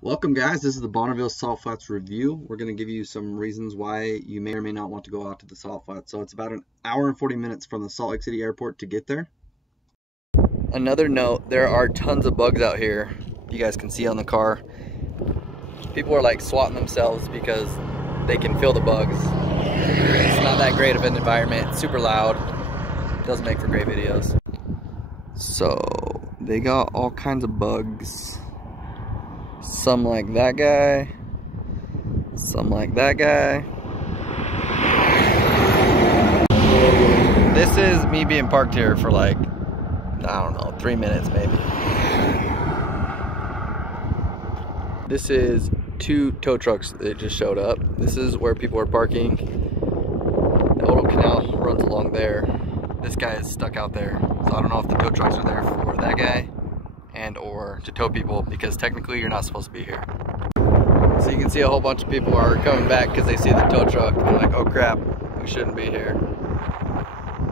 Welcome guys, this is the Bonneville Salt Flats review. We're going to give you some reasons why you may or may not want to go out to the Salt Flats. So it's about an hour and 40 minutes from the Salt Lake City airport to get there. Another note, there are tons of bugs out here. You guys can see on the car. People are like swatting themselves because they can feel the bugs. It's not that great of an environment, it's super loud. Doesn't make for great videos. So they got all kinds of bugs. Some like that guy, some like that guy. This is me being parked here for like, I don't know, 3 minutes maybe. This is 2 tow trucks that just showed up. This is where people are parking. That little canal runs along there. This guy is stuck out there. So I don't know if the tow trucks are there for that guy and or to tow people, because technically you're not supposed to be here. So you can see a whole bunch of people are coming back because they see the tow truck and they're like, oh crap, we shouldn't be here.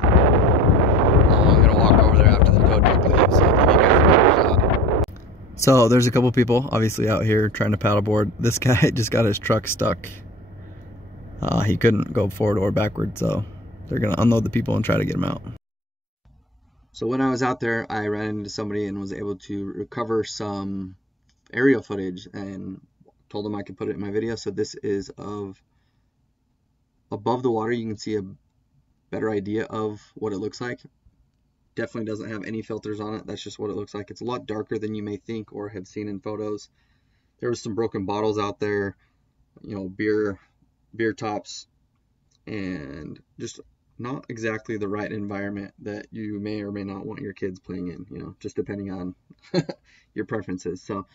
I'm gonna walk over there after the tow truck leaves, so I'll give you guys a better shot. So there's a couple people obviously out here trying to paddleboard. This guy just got his truck stuck. He couldn't go forward or backward, so they're gonna unload the people and try to get him out. So when I was out there, I ran into somebody and was able to recover some aerial footage and told them I could put it in my video. So this is of above the water. You can see a better idea of what it looks like. Definitely doesn't have any filters on it. That's just what it looks like. It's a lot darker than you may think or have seen in photos. There was some broken bottles out there, you know, beer tops, and just not exactly the right environment that you may or may not want your kids playing in, you know, just depending on your preferences. So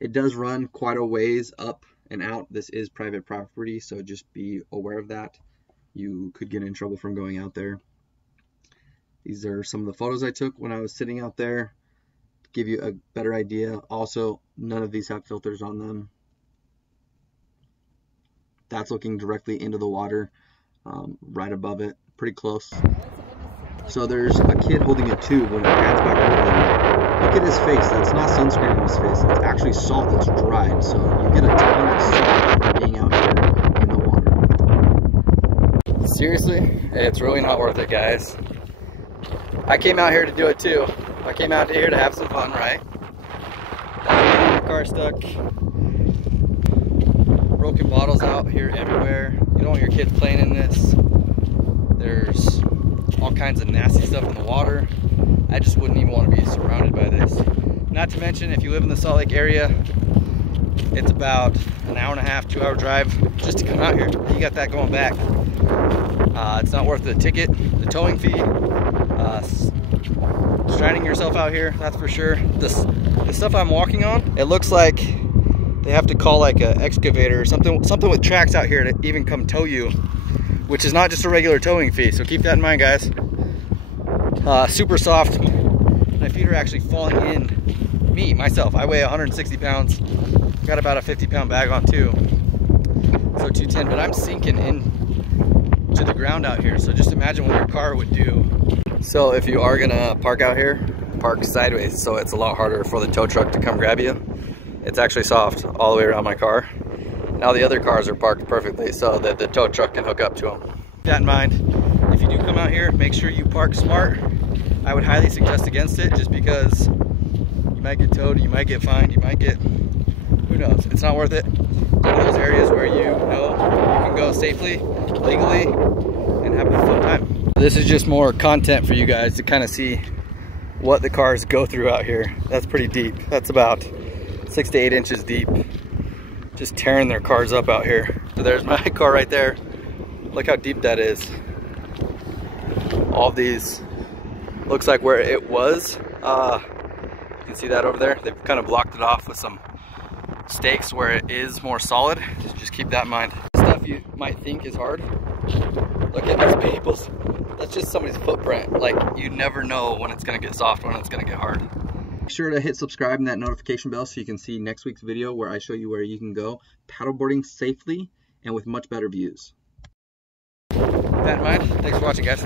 it does run quite a ways up and out. This is private property, so just be aware of that. You could get in trouble from going out there. These are some of the photos I took when I was sitting out there to give you a better idea. Also, none of these have filters on them. That's looking directly into the water, right above it, pretty close. So there's a kid holding a tube when it pans back over. Look at his face. That's not sunscreen on his face. It's actually salt that's dried. So you get a ton of salt from being out here in the water. Seriously, it's really not worth it, guys. I came out here to do it too. I came out here to have some fun, right? The car stuck. Broken bottles out here everywhere. You don't want your kids playing in this. There's all kinds of nasty stuff in the water. I just wouldn't even want to be surrounded by this. Not to mention, if you live in the Salt Lake area, it's about an hour and a half, 2 hour drive just to come out here. You got that going back. It's not worth the ticket, the towing fee, stranding yourself out here, that's for sure. The stuff I'm walking on, it looks like they have to call like an excavator or something with tracks out here to even come tow you, which is not just a regular towing fee. So keep that in mind, guys. Super soft. My feet are actually falling in. Myself, I weigh 160 pounds. Got about a 50-pound bag on too. So 210, but I'm sinking in to the ground out here. So just imagine what your car would do. So if you are gonna park out here, park sideways, so it's a lot harder for the tow truck to come grab you. It's actually soft all the way around my car. Now the other cars are parked perfectly so that the tow truck can hook up to them. Keep that in mind. If you do come out here, make sure you park smart. I would highly suggest against it, just because you might get towed, you might get fined, you might get, who knows. It's not worth it. Go to those areas where you know you can go safely, legally, and have a fun time. This is just more content for you guys to kind of see what the cars go through out here. That's pretty deep. That's about 6 to 8 inches deep. Just tearing their cars up out here. So there's my car right there. Look how deep that is. All of these, looks like where it was. You can see that over there. They've kind of blocked it off with some stakes where it is more solid. Just keep that in mind. Stuff you might think is hard. Look at these people's. That's just somebody's footprint. Like, you never know when it's gonna get soft, when it's gonna get hard. Make sure to hit subscribe and that notification bell so you can see next week's video where I show you where you can go paddleboarding safely and with much better views. With that in mind, thanks for watching, guys.